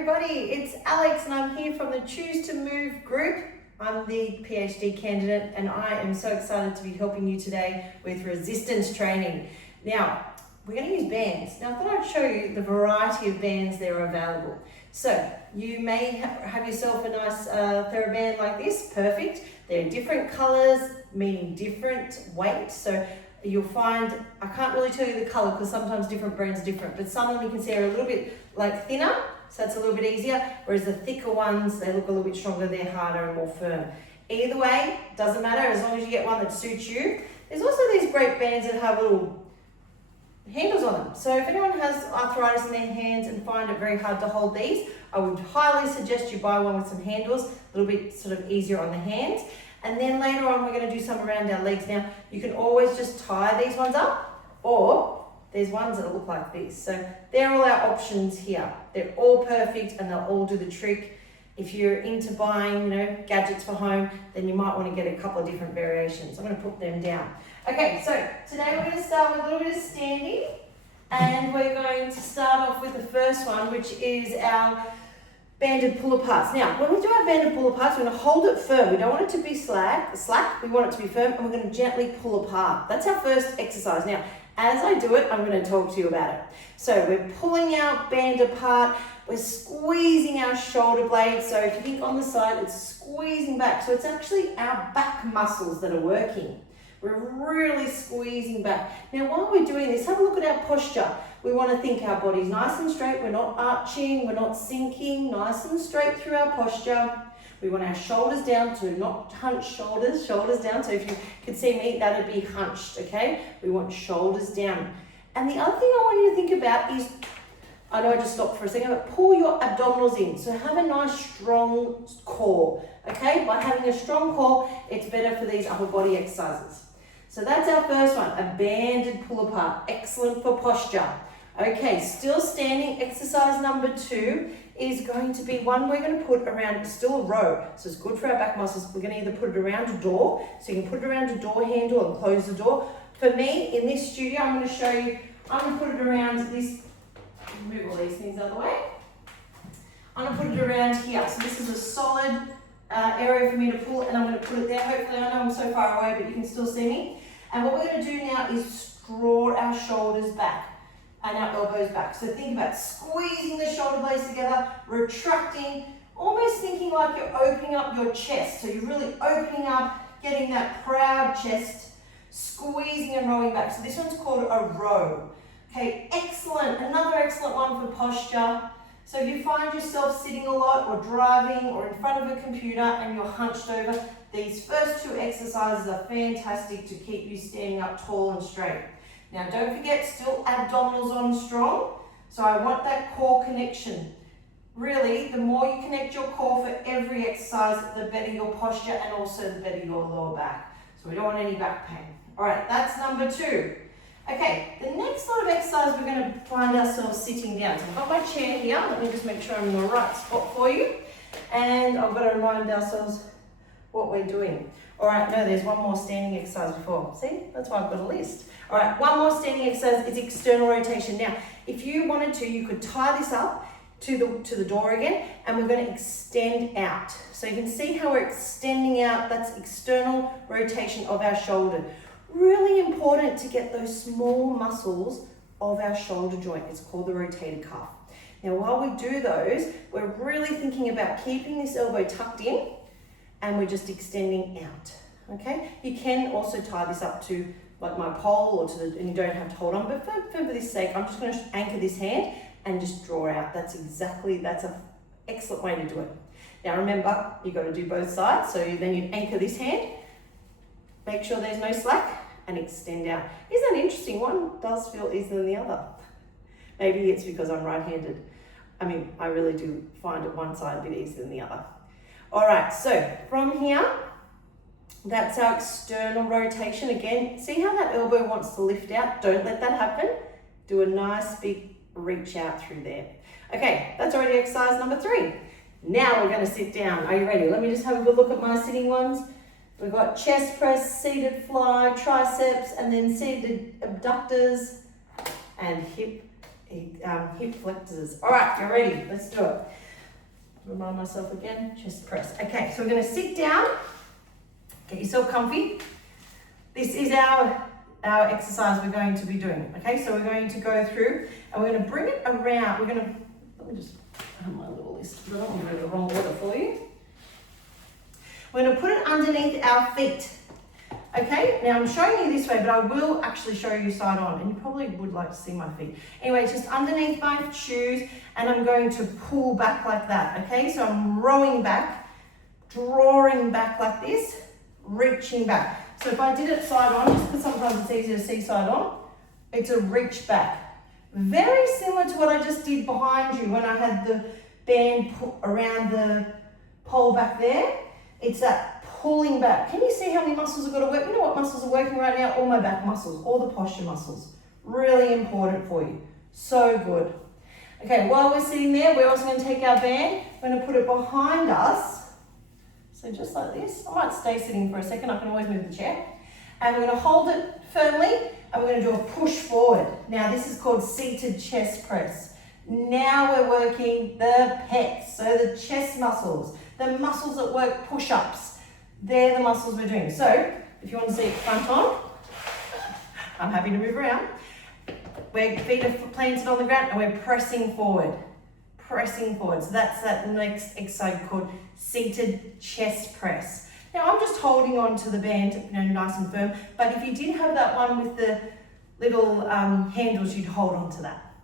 everybody, it's Alex and I'm here from the Choose to Move group. I'm the PhD candidate and I am so excited to be helping you today with resistance training. Now, we're going to use bands. Now, I thought I'd show you the variety of bands that are available. So, you may have yourself a nice TheraBand like this, perfect. They're different colours, meaning different weight. So, you'll find, I can't really tell you the colour because sometimes different brands are different, but some of them you can see are a little bit like thinner, so that's a little bit easier, whereas the thicker ones, they look a little bit stronger, they're harder and more firm. Either way, doesn't matter as long as you get one that suits you. There's also these great bands that have little handles on them. So if anyone has arthritis in their hands and find it very hard to hold these, I would highly suggest you buy one with some handles, a little bit sort of easier on the hands. And then later on, we're going to do some around our legs. Now, you can always just tie these ones up, or there's ones that look like this. So they're all our options here. They're all perfect and they'll all do the trick. If you're into buying, gadgets for home, then you might want to get a couple of different variations. I'm going to put them down. Okay, so today we're going to start with a little bit of standing, and we're going to start off with the first one, which is our banded pull aparts. Now, when we do our banded pull aparts, we're going to hold it firm. We don't want it to be slack. We want it to be firm, and we're going to gently pull apart. That's our first exercise. Now, as I do it, I'm going to talk to you about it. So we're pulling our band apart. We're squeezing our shoulder blades. So if you think on the side, it's squeezing back. So it's actually our back muscles that are working. We're really squeezing back. Now, while we're doing this, have a look at our posture. We want to think our body's nice and straight. We're not arching, we're not sinking, nice and straight through our posture. We want our shoulders down to not hunch shoulders down. So if you could see me, that would be hunched, okay? We want shoulders down. And the other thing I want you to think about is, I know I just stopped for a second, but pull your abdominals in. So have a nice strong core, okay? By having a strong core, it's better for these upper body exercises. So that's our first one, a banded pull apart, excellent for posture. Okay, still standing, exercise number 2 is going to be one we're going to put around, still a row, so it's good for our back muscles. We're going to either put it around a door, so you can put it around a door handle and close the door. For me, in this studio, I'm going to show you, I'm going to put it around this, move all these things out of the way. I'm going to put it around here, so this is a solid area for me to pull, and I'm going to put it there. Hopefully, I know I'm so far away, but you can still see me. And what we're going to do now is draw our shoulders back and our elbows back. So think about squeezing the shoulder blades together, retracting, almost thinking like you're opening up your chest. So you're really opening up, getting that proud chest, squeezing and rolling back. So this one's called a row. Okay, excellent. Another excellent one for posture. So if you find yourself sitting a lot or driving or in front of a computer and you're hunched over, these first 2 exercises are fantastic to keep you standing up tall and straight. Now don't forget, still abdominals on strong. So I want that core connection. Really, the more you connect your core for every exercise, the better your posture and also the better your lower back. So we don't want any back pain. All right, that's number 2. Okay, the next sort of exercise, we're going to find ourselves sitting down. So I've got my chair here. Let me just make sure I'm in the right spot for you. And I've got to remind ourselves what we're doing. All right, no, there's one more standing exercise before. See, that's why I've got a list. All right, one more standing exercise is external rotation. Now, if you wanted to, you could tie this up to the door again, and we're going to extend out. So you can see how we're extending out. That's external rotation of our shoulder. Really important to get those small muscles of our shoulder joint. It's called the rotator cuff. Now, while we do those, we're really thinking about keeping this elbow tucked in, and we're just extending out, okay? You can also tie this up to like my pole or and you don't have to hold on, but for this sake, I'm just going to anchor this hand and just draw out. That's an excellent way to do it. Now remember, you've got to do both sides, so then you anchor this hand, make sure there's no slack, and extend out. Isn't that interesting? One does feel easier than the other. Maybe it's because I'm right-handed. I mean, I really do find it one side a bit easier than the other. All right, so from here, that's our external rotation. Again, see how that elbow wants to lift out? Don't let that happen. Do a nice big reach out through there. Okay, that's already exercise number 3. Now we're going to sit down. Are you ready? Let me just have a good look at my sitting ones. We've got chest press, seated fly, triceps, and then seated abductors and hip flexors. All right, you're ready. Let's do it. remind myself again, chest press. Okay, so we're gonna sit down, get yourself comfy. This is our exercise we're going to be doing. Okay, so we're going to go through and we're gonna bring it around. Let me just have my little list because I don't want to do the wrong order for you. We're gonna put it underneath our feet. Okay, now I'm showing you this way, but I will actually show you side on, and you probably would like to see my feet. Anyway, it's just underneath my shoes, and I'm going to pull back like that, okay? So I'm rowing back, drawing back like this, reaching back. So if I did it side on, just because sometimes it's easier to see side on, it's a reach back. Very similar to what I just did behind you when I had the band around the pole back there. It's that pulling back. Can you see how many muscles have got to work? You know what muscles are working right now? All my back muscles, all the posture muscles. Really important for you. So good. Okay, while we're sitting there, we're also going to take our band, we're going to put it behind us. So just like this. I might stay sitting for a second. I can always move the chair. And we're going to hold it firmly and we're going to do a push forward. Now this is called seated chest press. Now we're working the pecs, so the chest muscles, the muscles that work push-ups. They're the muscles we're doing. So, if you want to see it front on, I'm happy to move around. Our feet are planted on the ground and we're pressing forward. Pressing forward. So that's that next exercise called seated chest press. Now I'm just holding on to the band, nice and firm. But if you did have that one with the little handles, you'd hold on to that.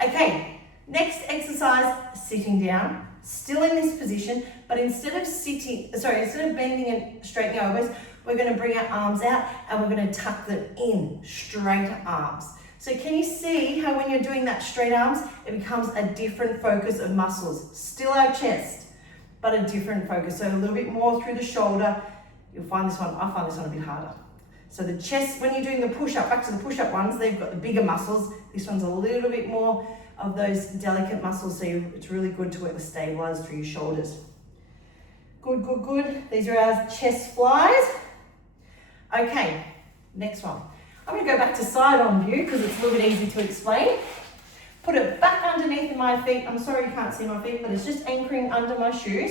Okay, next exercise, sitting down. Still in this position, but instead of bending and straightening our elbows, we're going to bring our arms out and we're going to tuck them in, straight arms. So can you see how when you're doing that straight arms, it becomes a different focus of muscles. Still our chest, but a different focus. So a little bit more through the shoulder. You'll find this one, I find this one a bit harder. So the chest, when you're doing the push-up, back to the push-up ones, they've got the bigger muscles. This one's a little bit more of those delicate muscles, so it's really good to work the stabilizers through your shoulders. Good, good, good. These are our chest flies. Okay, next one. I'm going to go back to side-on view because it's a little bit easy to explain. Put it back underneath my feet. I'm sorry you can't see my feet, but it's just anchoring under my shoes.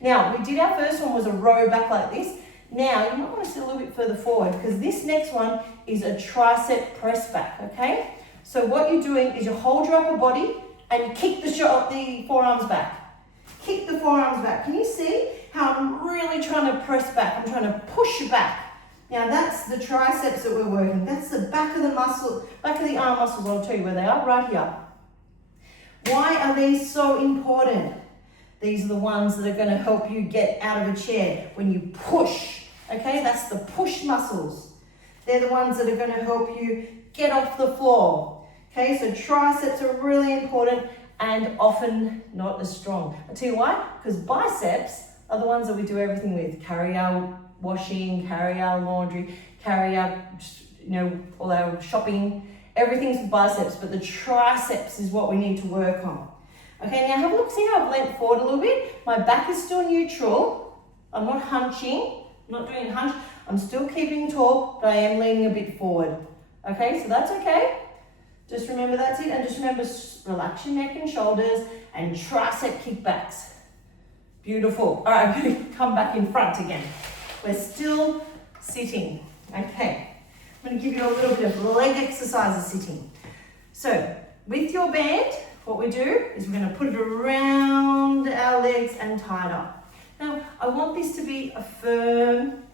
Now, we did our first one was a row back like this. Now, you might want to sit a little bit further forward because this next one is a tricep press back, okay? So what you're doing is you hold your upper body and you kick the forearms back. Kick the forearms back. Can you see how I'm really trying to press back? I'm trying to push back. Now that's the triceps that we're working. That's the back of the muscle, back of the arm muscles. I'll tell you where they are, right here. Why are these so important? These are the ones that are going to help you get out of a chair when you push. Okay, that's the push muscles. They're the ones that are going to help you get off the floor. Okay, so triceps are really important and often not as strong. I'll tell you why, because biceps are the ones that we do everything with. Carry our washing, carry our laundry, carry our, all our shopping. Everything's with biceps, but the triceps is what we need to work on. Okay, now have a look, see how I've leant forward a little bit? My back is still neutral. I'm not hunching, I'm not doing a hunch. I'm still keeping tall, but I am leaning a bit forward. Okay, so that's okay. Just remember that's it, and just remember relax your neck and shoulders and tricep kickbacks. Beautiful. All right, I'm going to come back in front again. We're still sitting. Okay, I'm going to give you a little bit of leg exercises sitting. So with your band, what we do is we're going to put it around our legs and tie it up. Now, I want this to be a firm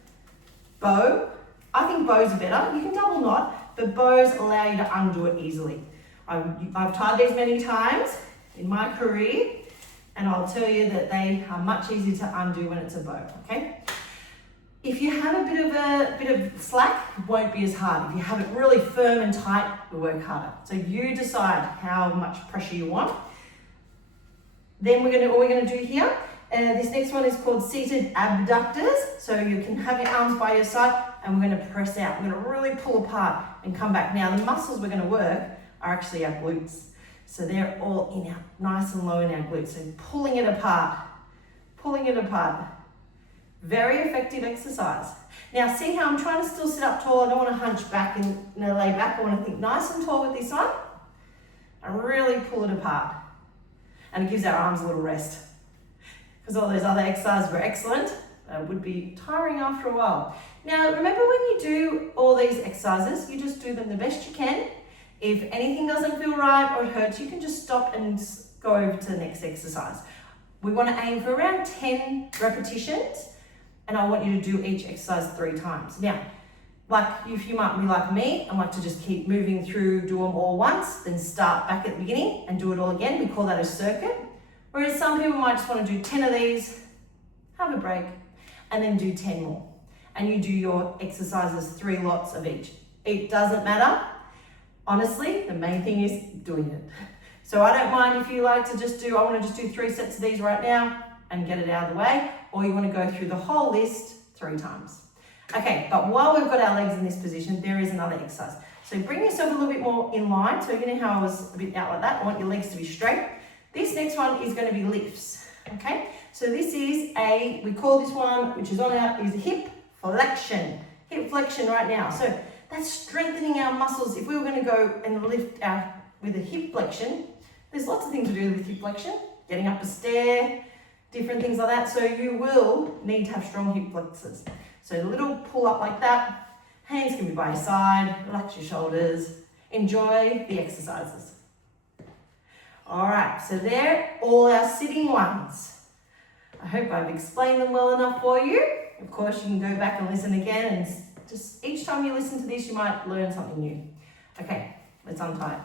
bow. I think bows are better. You can double knot, but bows allow you to undo it easily. I've tied these many times in my career, and I'll tell you that they are much easier to undo when it's a bow, okay? If you have a bit of slack, it won't be as hard. If you have it really firm and tight, it'll work harder. So you decide how much pressure you want. Then what we're gonna do here, this next one is called seated abductors. So you can have your arms by your side and we're gonna press out. We're gonna really pull apart and come back. Now the muscles we're gonna work are actually our glutes. So they're all in out, nice and low in our glutes. So pulling it apart, pulling it apart. Very effective exercise. Now see how I'm trying to still sit up tall. I don't want to hunch back and lay back. I want to think nice and tall with this one and really pull it apart. And it gives our arms a little rest. because all those other exercises were excellent. It would be tiring after a while. Now, remember when you do all these exercises, you just do them the best you can. If anything doesn't feel right or it hurts, you can just stop and go over to the next exercise. We want to aim for around 10 repetitions, and I want you to do each exercise 3 times. Now, like if you might be like me and like to just keep moving through, do them all once, then start back at the beginning and do it all again. We call that a circuit. Whereas some people might just want to do 10 of these, have a break, and then do 10 more. And you do your exercises 3 lots of each. It doesn't matter. Honestly, the main thing is doing it. So I don't mind if you like to just do, I want to just do 3 sets of these right now and get it out of the way, or you want to go through the whole list 3 times. Okay, but while we've got our legs in this position, there is another exercise. So bring yourself a little bit more in line. So you know how I was a bit out like that? I want your legs to be straight. This next one is going to be lifts, okay? So this is we call this one, which is on our, is hip flexion. Hip flexion right now. So that's strengthening our muscles. If we were going to go and lift with a hip flexion, there's lots of things to do with hip flexion. Getting up a stair, different things like that. So you will need to have strong hip flexors. So a little pull up like that. Hands can be by your side. Relax your shoulders. Enjoy the exercises. All right, so they're all our sitting ones. I hope I've explained them well enough for you. Of course, you can go back and listen again, and just each time you listen to this, you might learn something new. Okay, let's untie it.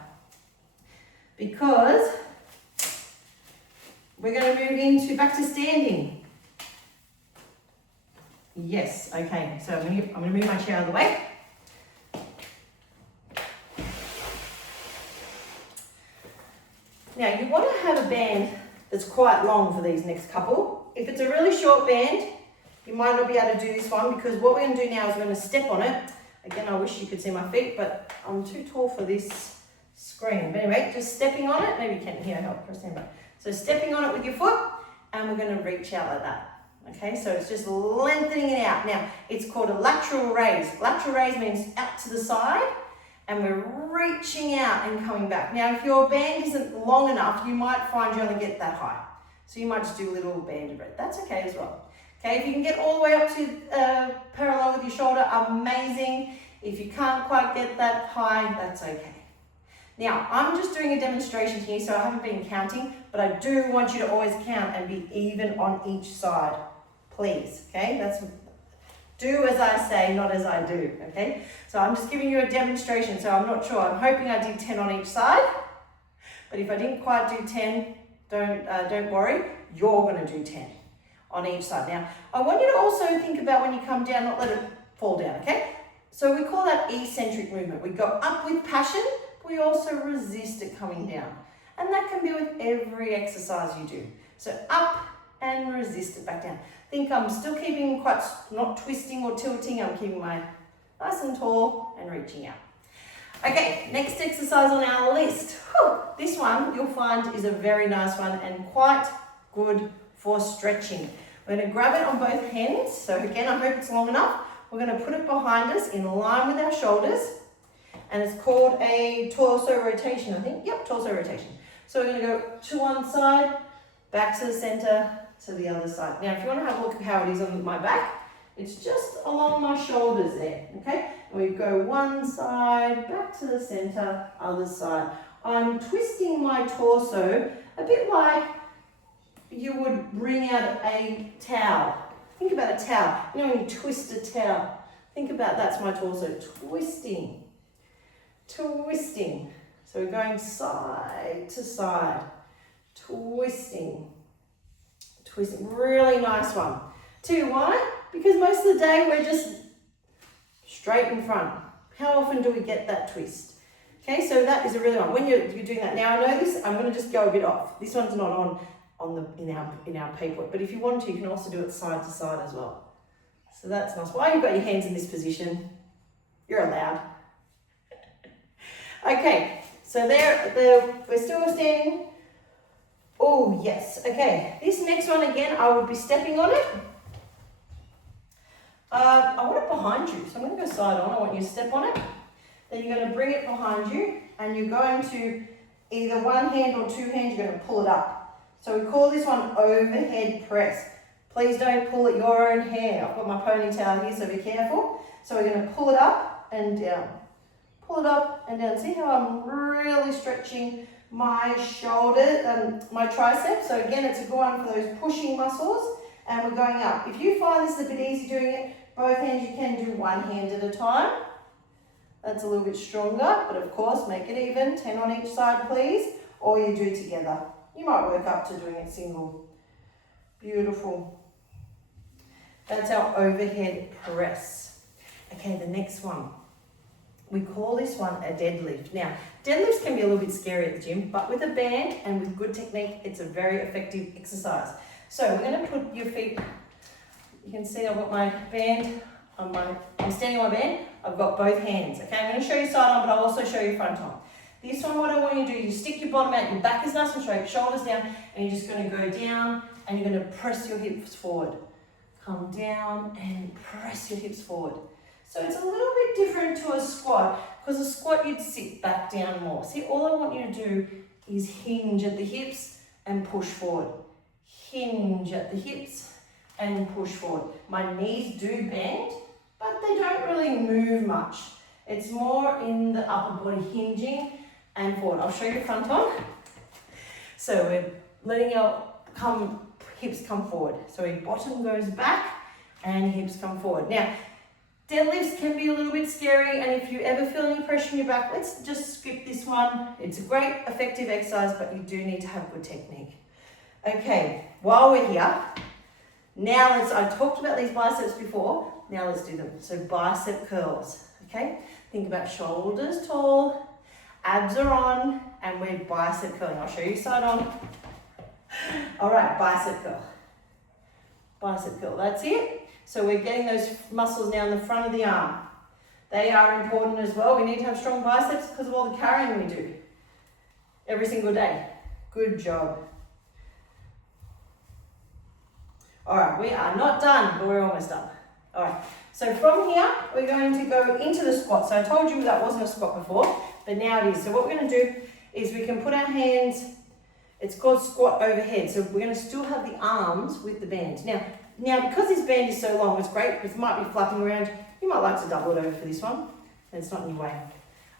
Because we're going to move into back to standing. Yes, okay, so I'm going to move my chair out of the way. Now, you want to have a band that's quite long for these next couple. If it's a really short band, you might not be able to do this one, because what we're going to do now is we're going to step on it. Again, I wish you could see my feet, but I'm too tall for this screen. But anyway, just stepping on it. Maybe you can't hear how I stand back. So stepping on it with your foot, and we're going to reach out like that. Okay, so it's just lengthening it out. Now, it's called a lateral raise. Lateral raise means out to the side, and we're reaching out and coming back. Now, if your band isn't long enough, you might find you only get that high. So you might just do a little band of it. That's okay as well. Okay, if you can get all the way up to parallel with your shoulder, amazing. If you can't quite get that high, that's okay. Now, I'm just doing a demonstration here, so I haven't been counting, but I do want you to always count and be even on each side, please, okay? Do as I say, not as I do, okay? So I'm just giving you a demonstration, so I'm not sure. I'm hoping I did 10 on each side, but if I didn't quite do 10, don't worry, you're gonna do 10 on each side. Now, I want you to also think about when you come down, not let it fall down, okay? So we call that eccentric movement. We go up with passion, we also resist it coming down. And that can be with every exercise you do. So up and resist it back down. Think I'm still keeping quite, not twisting or tilting, I'm keeping my nice and tall and reaching out. Okay, next exercise on our list. This one you'll find is a very nice one and quite good for stretching. We're going to grab it on both hands. So again, I hope it's long enough. We're going to put it behind us in line with our shoulders. And it's called a torso rotation, I think. Yep, torso rotation. So we're going to go to one side, back to the center, to the other side. Now, if you want to have a look at how it is on my back, it's just along my shoulders there, okay? And we go one side, back to the center, other side. I'm twisting my torso a bit like you would wring out a towel. Think about a towel. You know when you twist a towel? Think about that's my torso. Twisting. Twisting. So we're going side to side. Twisting. Twisting. Really nice one. Too. Why? Because most of the day we're just straight in front. How often do we get that twist? Okay, so that is a really one. When you're doing that, now I know this, I'm going to just go a bit off. This one's not in our paperwork, but if you want to, you can also do it side to side as well. So that's nice. While you've got your hands in this position, you're allowed. Okay, so we're still standing. Oh, yes. Okay, this next one again, I would be stepping on it. I want it behind you, so I'm going to go side on. I want you to step on it. Then you're going to bring it behind you, and you're going to either one hand or two hands, you're going to pull it up. So we call this one overhead press. Please don't pull at your own hair. I've got my ponytail here, so be careful. So we're going to pull it up and down. Pull it up and down. See how I'm really stretching my shoulder, my triceps. So again, it's a good one for those pushing muscles. And we're going up. If you find this a bit easy doing it, both hands, you can do one hand at a time. That's a little bit stronger, but of course, make it even. 10 on each side, please. Or you do it together. You might work up to doing it single. Beautiful. That's our overhead press. Okay, the next one. We call this one a deadlift. Now, deadlifts can be a little bit scary at the gym, but with a band and with good technique, it's a very effective exercise. So we're going to put your feet, you can see I've got my band, I'm standing on my band, I've got both hands. Okay, I'm going to show you side on, but I'll also show you front on. This one, what I want you to do, you stick your bottom out, your back is nice and straight, shoulders down, and you're just going to go down and you're going to press your hips forward. Come down and press your hips forward. So it's a little bit different to a squat, because a squat you'd sit back down more. See, all I want you to do is hinge at the hips and push forward. Hinge at the hips and push forward. My knees do bend, but they don't really move much. It's more in the upper body hinging and forward. I'll show you front on. So we're letting our hips come forward. So your bottom goes back and hips come forward. Now, deadlifts can be a little bit scary, and if you ever feel any pressure in your back, let's just skip this one. It's a great, effective exercise, but you do need to have good technique. Okay, while we're here, now I talked about these biceps before, now let's do them. So bicep curls, okay? Think about shoulders tall, abs are on, and we're bicep curling. I'll show you side on. All right, bicep curl. Bicep curl, that's it. So we're getting those muscles now in the front of the arm. They are important as well. We need to have strong biceps because of all the carrying we do every single day. Good job. All right, we are not done, but we're almost done. All right, so from here, we're going to go into the squat. So I told you that wasn't a squat before, but now it is. So what we're going to do is we can put our hands, it's called squat overhead. So we're going to still have the arms with the band. Now because this band is so long, it's great, it might be flapping around. You might like to double it over for this one, and it's not in your way.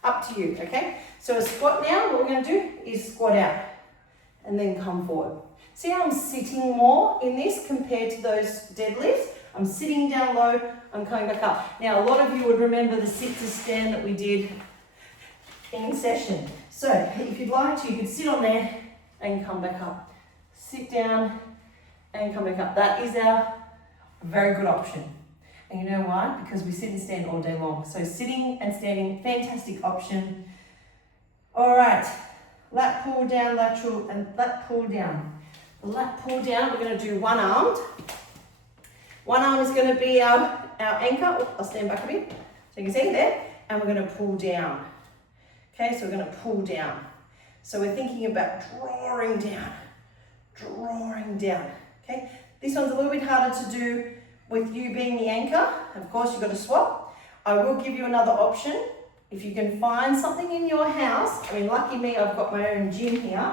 Up to you, okay? So a squat now, what we're going to do is squat out and then come forward. See how I'm sitting more in this compared to those deadlifts? I'm sitting down low, I'm coming back up. Now, a lot of you would remember the sit to stand that we did in session. So, if you'd like to, you could sit on there and come back up. Sit down and come back up. That is our very good option. And you know why? Because we sit and stand all day long. So sitting and standing, fantastic option. All right, lat pull down, lateral, and lat pull down. The lat pull down, we're going to do one armed. One arm is going to be our anchor. Oops, I'll stand back a bit. So you can see there. And we're going to pull down. Okay, so we're going to pull down. So we're thinking about drawing down. Drawing down. Okay, this one's a little bit harder to do with you being the anchor. Of course, you've got to swap. I will give you another option. If you can find something in your house, I mean, lucky me, I've got my own gym here.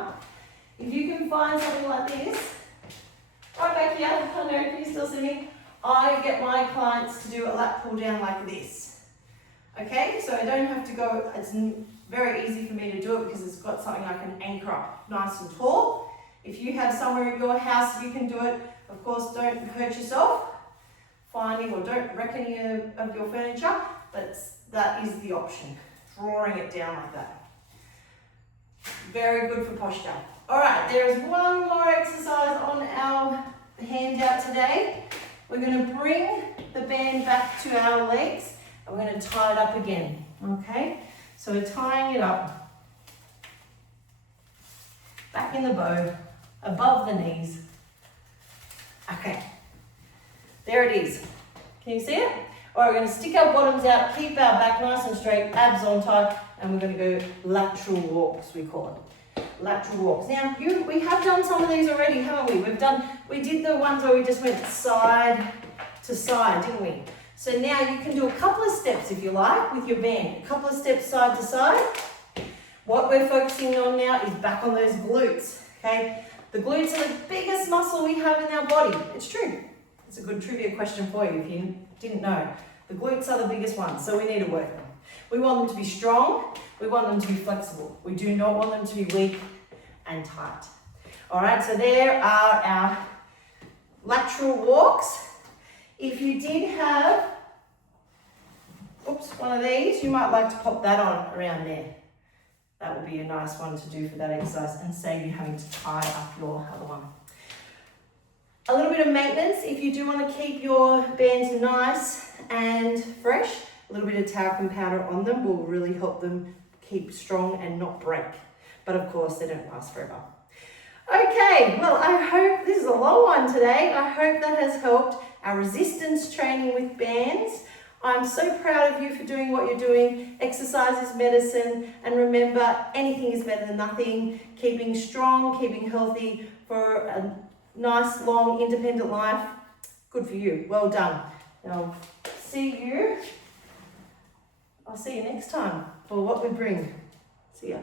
If you can find something like this, right back here, I don't know if you still see me, I get my clients to do a lat pull down like this. Okay, so I don't have to go, it's very easy for me to do it because it's got something I can anchor up nice and tall. If you have somewhere in your house you can do it, of course don't hurt yourself finding or don't wreck any of your furniture, but that is the option, drawing it down like that. Very good for posture. All right, there is one more exercise on our handout today. We're going to bring the band back to our legs and we're going to tie it up again, okay? So we're tying it up, back in the bow, above the knees. Okay, there it is. Can you see it? All right, we're going to stick our bottoms out, keep our back nice and straight, abs on tight, and we're going to go lateral walks, we call it. Lateral walks. Now, we have done some of these already, haven't we? We did the ones where we just went side to side, didn't we? So now you can do a couple of steps if you like with your band. A couple of steps side to side. What we're focusing on now is back on those glutes, okay? The glutes are the biggest muscle we have in our body. It's true. It's a good trivia question for you if you didn't know. The glutes are the biggest ones, so we need to work them. We want them to be strong. We want them to be flexible. We do not want them to be weak and tight. All right, so there are our lateral walks. If you did have, one of these, you might like to pop that on around there. That would be a nice one to do for that exercise and save you having to tie up your other one. A little bit of maintenance, if you do want to keep your bands nice and fresh, a little bit of talcum powder on them will really help them keep strong and not break. But of course, they don't last forever. Okay, well, I hope this is a long one today. I hope that has helped our resistance training with bands. I'm so proud of you for doing what you're doing. Exercise is medicine, and remember, anything is better than nothing. Keeping strong, keeping healthy for a nice, long, independent life. Good for you. Well done. I'll see you next time for what we bring. See ya.